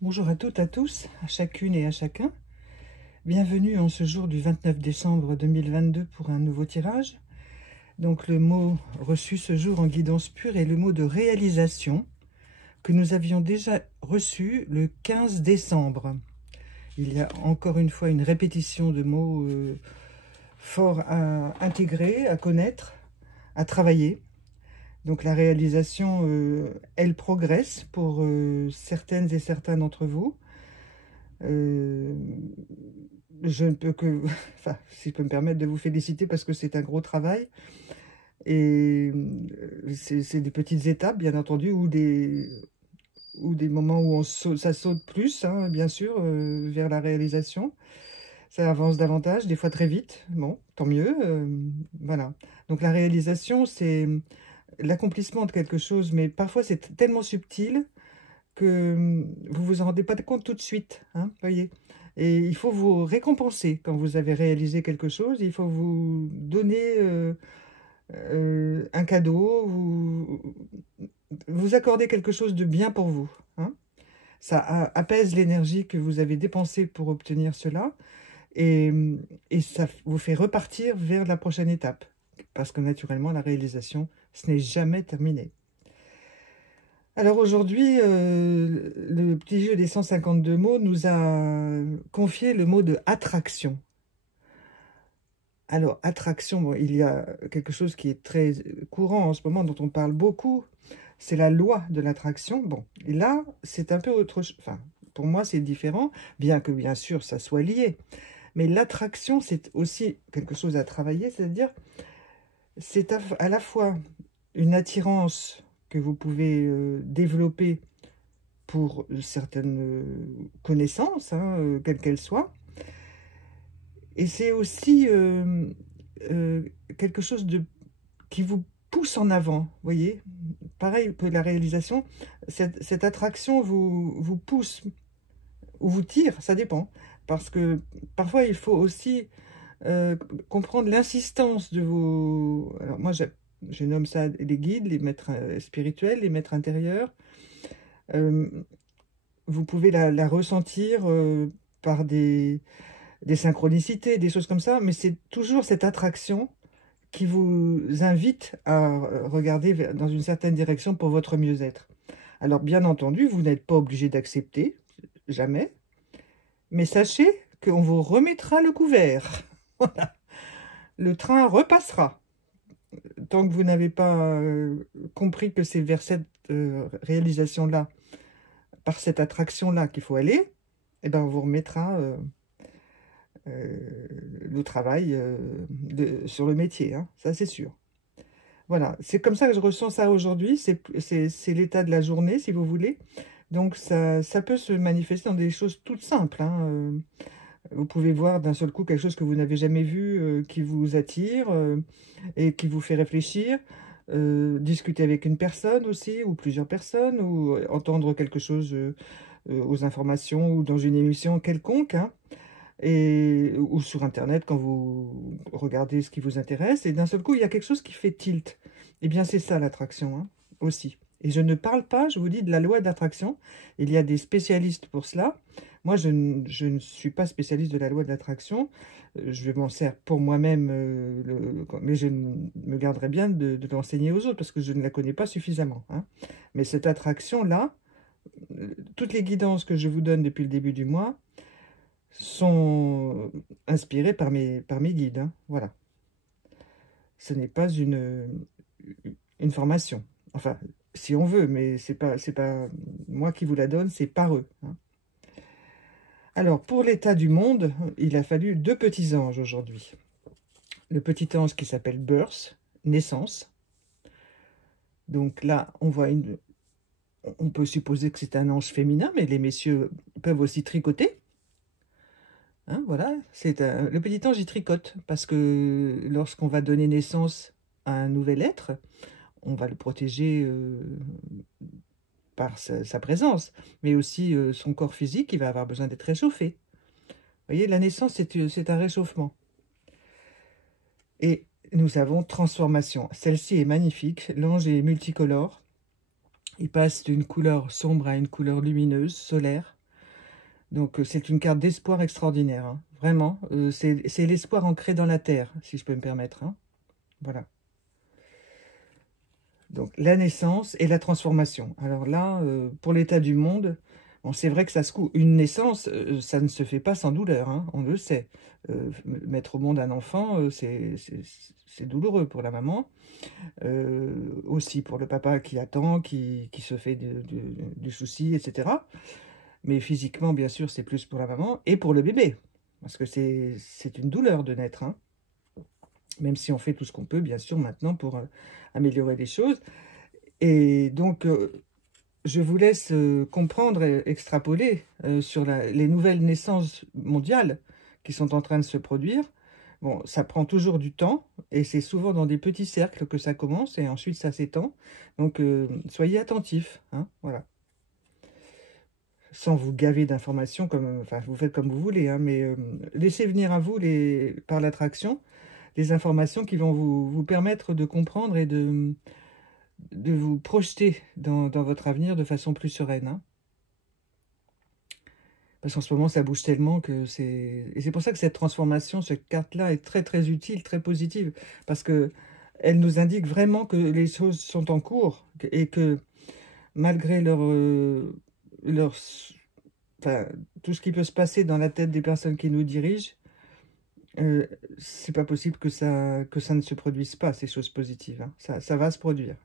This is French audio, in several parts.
Bonjour à toutes, à tous, à chacune et à chacun. Bienvenue en ce jour du 29 décembre 2022 pour un nouveau tirage. Donc le mot reçu ce jour en guidance pure est le mot de réalisation que nous avions déjà reçu le 15 décembre. Il y a encore une fois une répétition de mots forts à intégrer, à connaître, à travailler. Donc la réalisation, elle progresse pour certaines et certains d'entre vous. Je ne peux que, enfin, si je peux me permettre de vous féliciter parce que c'est un gros travail. Et c'est des petites étapes, bien entendu, ou des moments où ça saute plus, hein, bien sûr, vers la réalisation. Ça avance davantage, des fois très vite. Bon, tant mieux. Voilà. Donc la réalisation, c'est l'accomplissement de quelque chose, mais parfois c'est tellement subtil que vous vous en rendez pas compte tout de suite, hein, voyez. Et il faut vous récompenser quand vous avez réalisé quelque chose. Il faut vous donner un cadeau, vous accorder quelque chose de bien pour vous, hein. Ça apaise l'énergie que vous avez dépensée pour obtenir cela et, et ça vous fait repartir vers la prochaine étape. Parce que naturellement, la réalisation, ce n'est jamais terminé. Alors aujourd'hui, le petit jeu des 152 mots nous a confié le mot de attraction. Alors, attraction, bon, il y a quelque chose qui est très courant en ce moment, dont on parle beaucoup, c'est la loi de l'attraction. Bon, et là, c'est un peu autre chose. Enfin, pour moi, c'est différent, bien que, bien sûr, ça soit lié. Mais l'attraction, c'est aussi quelque chose à travailler, c'est-à-dire, c'est à la fois une attirance que vous pouvez développer pour certaines connaissances, hein, quelles qu'elles soient. Et c'est aussi quelque chose qui vous pousse en avant, vous voyez. Pareil que la réalisation, cette attraction vous pousse ou vous tire, ça dépend. Parce que parfois, il faut aussi comprendre l'insistance de vos... Alors moi, je nomme ça les guides, les maîtres spirituels, les maîtres intérieurs. Vous pouvez la ressentir par des synchronicités, des choses comme ça, mais c'est toujours cette attraction qui vous invite à regarder dans une certaine direction pour votre mieux-être. Alors bien entendu, vous n'êtes pas obligé d'accepter, jamais, mais sachez qu'on vous remettra le couvert. Voilà. Le train repassera. Tant que vous n'avez pas compris que c'est vers cette réalisation-là, par cette attraction-là qu'il faut aller, eh ben on vous remettra le travail sur le métier, hein, ça c'est sûr. Voilà, c'est comme ça que je ressens ça aujourd'hui, c'est l'état de la journée, si vous voulez. Donc ça peut se manifester dans des choses toutes simples, hein. Vous pouvez voir d'un seul coup quelque chose que vous n'avez jamais vu, qui vous attire et qui vous fait réfléchir. Discuter avec une personne aussi, ou plusieurs personnes, ou entendre quelque chose aux informations ou dans une émission quelconque, hein, ou sur Internet quand vous regardez ce qui vous intéresse, et d'un seul coup, il y a quelque chose qui fait tilt. Eh bien, c'est ça l'attraction, hein, aussi. Et je ne parle pas, je vous dis, de la loi d'attraction. Il y a des spécialistes pour cela. Moi, je ne suis pas spécialiste de la loi de l'attraction. Je m'en sers pour moi-même, mais je me garderai bien de l'enseigner aux autres parce que je ne la connais pas suffisamment, hein. Mais cette attraction-là, toutes les guidances que je vous donne depuis le début du mois sont inspirées par mes guides, hein. Voilà. Ce n'est pas une formation. Enfin, si on veut, mais c'est pas moi qui vous la donne, c'est par eux, hein. Alors, pour l'état du monde, il a fallu deux petits anges aujourd'hui. Le petit ange qui s'appelle Birth, naissance. Donc là, on peut supposer que c'est un ange féminin, mais les messieurs peuvent aussi tricoter. Hein, voilà, le petit ange, il tricote, parce que lorsqu'on va donner naissance à un nouvel être, on va le protéger par sa présence, mais aussi son corps physique, il va avoir besoin d'être réchauffé. Vous voyez, la naissance, c'est un réchauffement. Et nous avons transformation. Celle-ci est magnifique, l'ange est multicolore. Il passe d'une couleur sombre à une couleur lumineuse, solaire. Donc, c'est une carte d'espoir extraordinaire, hein. Vraiment. C'est l'espoir ancré dans la terre, si je peux me permettre, hein. Voilà. Donc, la naissance et la transformation. Alors là, pour l'état du monde, bon, c'est vrai que ça secoue. Une naissance, ça ne se fait pas sans douleur, hein, on le sait. Mettre au monde un enfant, c'est douloureux pour la maman. Aussi pour le papa qui attend, qui se fait du souci, etc. Mais physiquement, bien sûr, c'est plus pour la maman et pour le bébé. Parce que c'est une douleur de naître, hein. Même si on fait tout ce qu'on peut, bien sûr, maintenant pour améliorer les choses. Et donc, je vous laisse comprendre et extrapoler sur les nouvelles naissances mondiales qui sont en train de se produire. Bon, ça prend toujours du temps, et c'est souvent dans des petits cercles que ça commence, et ensuite ça s'étend. Donc, soyez attentifs, hein, voilà. Sans vous gaver d'informations, enfin, vous faites comme vous voulez, hein, mais laissez venir à vous, par l'attraction, des informations qui vont vous permettre de comprendre et de vous projeter dans votre avenir de façon plus sereine, hein. Parce qu'en ce moment, ça bouge tellement que c'est... Et c'est pour ça que cette transformation, cette carte-là est très très utile, très positive. Parce que elle nous indique vraiment que les choses sont en cours et que malgré enfin, tout ce qui peut se passer dans la tête des personnes qui nous dirigent, c'est pas possible que ça ne se produise pas, ces choses positives, hein. Ça va se produire.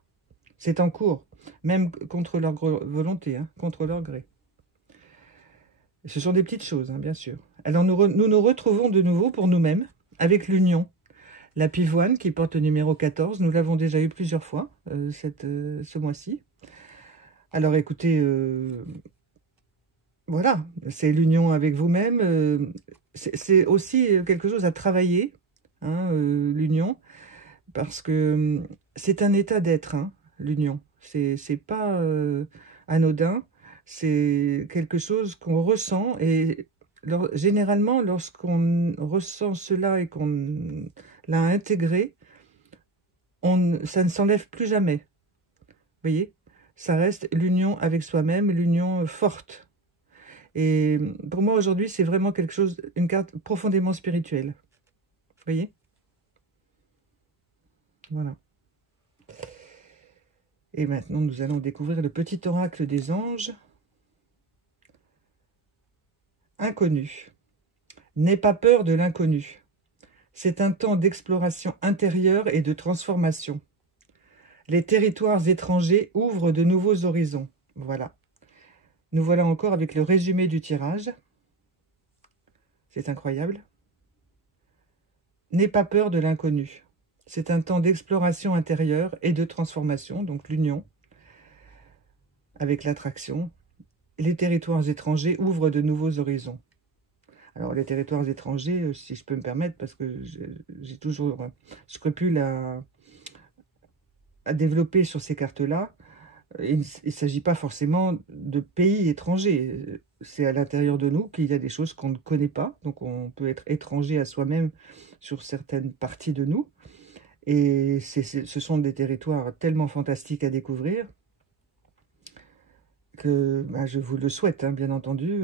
C'est en cours, même contre leur volonté, hein, contre leur gré. Ce sont des petites choses, hein, bien sûr. Alors nous retrouvons de nouveau pour nous-mêmes avec l'union. La pivoine qui porte le numéro 14, nous l'avons déjà eu plusieurs fois ce mois-ci. Alors écoutez, voilà, c'est l'union avec vous-même. C'est aussi quelque chose à travailler, hein, l'union, parce que c'est un état d'être, hein, l'union. C'est pas anodin, c'est quelque chose qu'on ressent, et généralement, lorsqu'on ressent cela et qu'on l'a intégré, ça ne s'enlève plus jamais. Vous voyez? Ça reste l'union avec soi-même, l'union forte. Et pour moi, aujourd'hui, c'est vraiment quelque chose, une carte profondément spirituelle. Vous voyez? Voilà. Et maintenant, nous allons découvrir le petit oracle des anges. Inconnu. N'aie pas peur de l'inconnu. C'est un temps d'exploration intérieure et de transformation. Les territoires étrangers ouvrent de nouveaux horizons. Voilà. Nous voilà encore avec le résumé du tirage. C'est incroyable. N'aie pas peur de l'inconnu. C'est un temps d'exploration intérieure et de transformation, donc l'union avec l'attraction. Les territoires étrangers ouvrent de nouveaux horizons. Alors, les territoires étrangers, si je peux me permettre, parce que j'ai toujours scrupule à développer sur ces cartes-là, il ne s'agit pas forcément de pays étrangers. C'est à l'intérieur de nous qu'il y a des choses qu'on ne connaît pas. Donc, on peut être étranger à soi-même sur certaines parties de nous. Et ce sont des territoires tellement fantastiques à découvrir que je vous le souhaite, hein, bien entendu.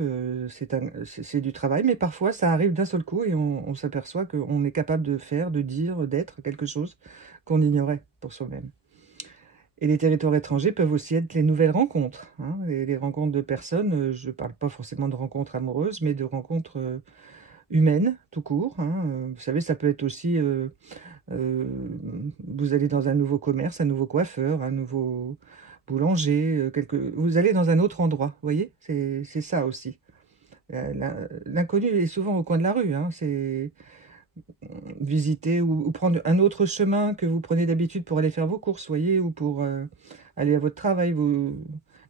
C'est du travail, mais parfois ça arrive d'un seul coup et on s'aperçoit qu'on est capable de faire, de dire, d'être quelque chose qu'on ignorait pour soi-même. Et les territoires étrangers peuvent aussi être les nouvelles rencontres, hein, les rencontres de personnes. Je ne parle pas forcément de rencontres amoureuses, mais de rencontres humaines, tout court, hein. Vous savez, ça peut être aussi... vous allez dans un nouveau commerce, un nouveau coiffeur, un nouveau boulanger, vous allez dans un autre endroit, vous voyez, c'est ça aussi. L'inconnu est souvent au coin de la rue, hein. C'est visiter ou prendre un autre chemin que vous prenez d'habitude pour aller faire vos courses, vous voyez, ou pour aller à votre travail.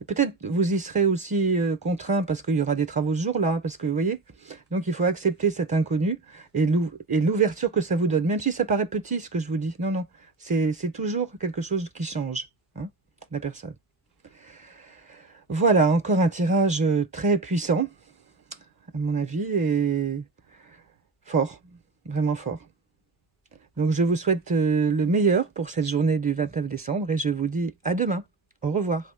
Peut-être vous y serez aussi contraint parce qu'il y aura des travaux ce jour-là, parce que, vous voyez, donc il faut accepter cet inconnu et l'ouverture que ça vous donne, même si ça paraît petit ce que je vous dis. Non, non, c'est toujours quelque chose qui change, hein, la personne. Voilà, encore un tirage très puissant, à mon avis, et fort, vraiment fort. Donc je vous souhaite le meilleur pour cette journée du 29 décembre et je vous dis à demain. Au revoir.